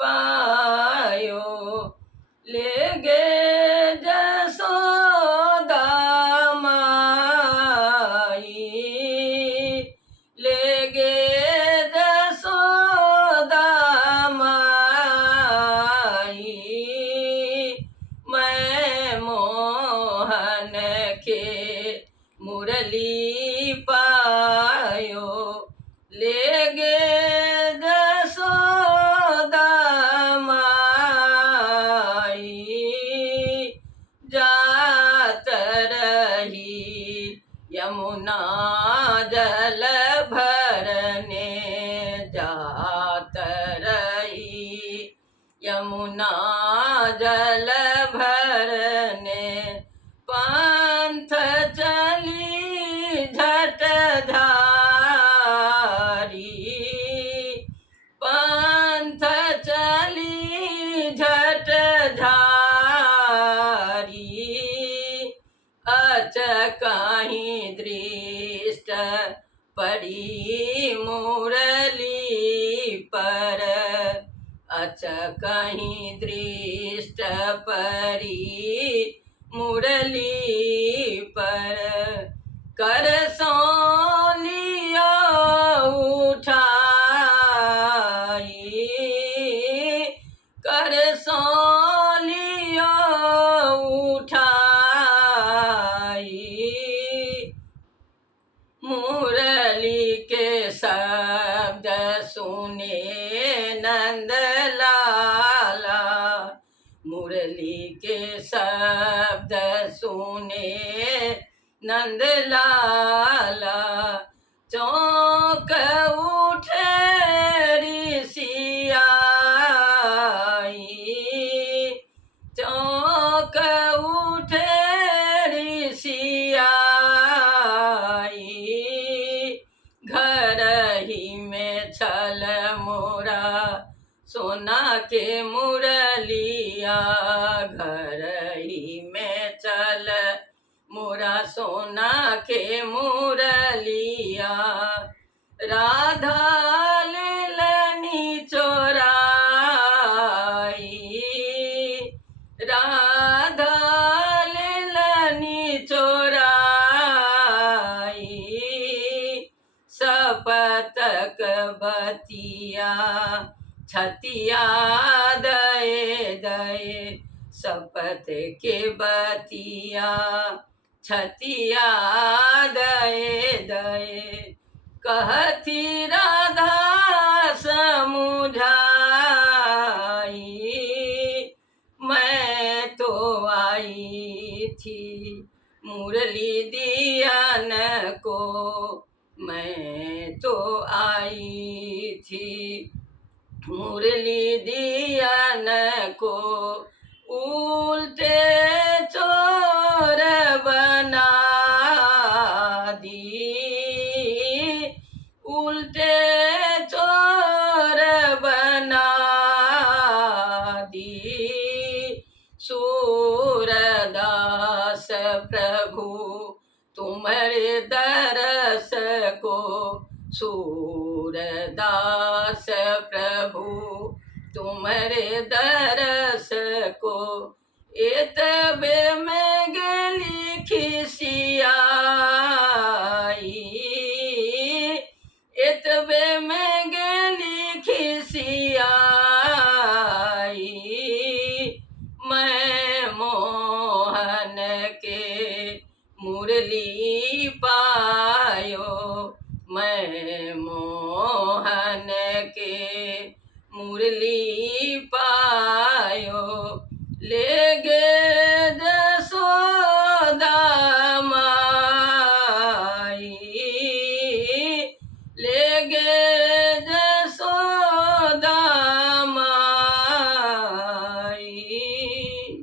पायो, ले गे जसोदा माई, ले गे जसोदा माई। मैं मोहन के मुरली पायो, ले गे जसोदा माई। जात रही यमुना जल भरने, जात रही यमुना जल भरने। पंथ चली झट धारी, पंथ चली झट धारी। अचकहीं दृष्ट पड़ी मुरली पर, अचकहीं दृष्ट पड़ी मुरली पर। कर सौलिया उठाई, कर सौलिया उठाई। मुरली के शब्द सुने नंद लाला, मुरली के शब्द सुने नंद लाला। चौंक उठे ऋषियाई, चौंक उठे ऋषियाई। घर ही में छल मोरा सोना के मुरलिया, घर ही में चल मोरा सोना के मुरलिया। राधा लेलनी चोराई, राधा लेलनी चोराई। सपतक बतिया छतिया दए दए, सपत के बतिया छतिया दए दए। कहती राधा समुझाई, मैं तो आई थी मुरली दियन को, मैं तो आई थी मुरली दियन को। उल्टे चोर बना दी, उल्टे चोर बना दी। सूरदास प्रभु तुम्हारे दरस को, सूरदास प्रभु तुम्हारे दरस को। एतबे में गली खिसियाई, एतबे में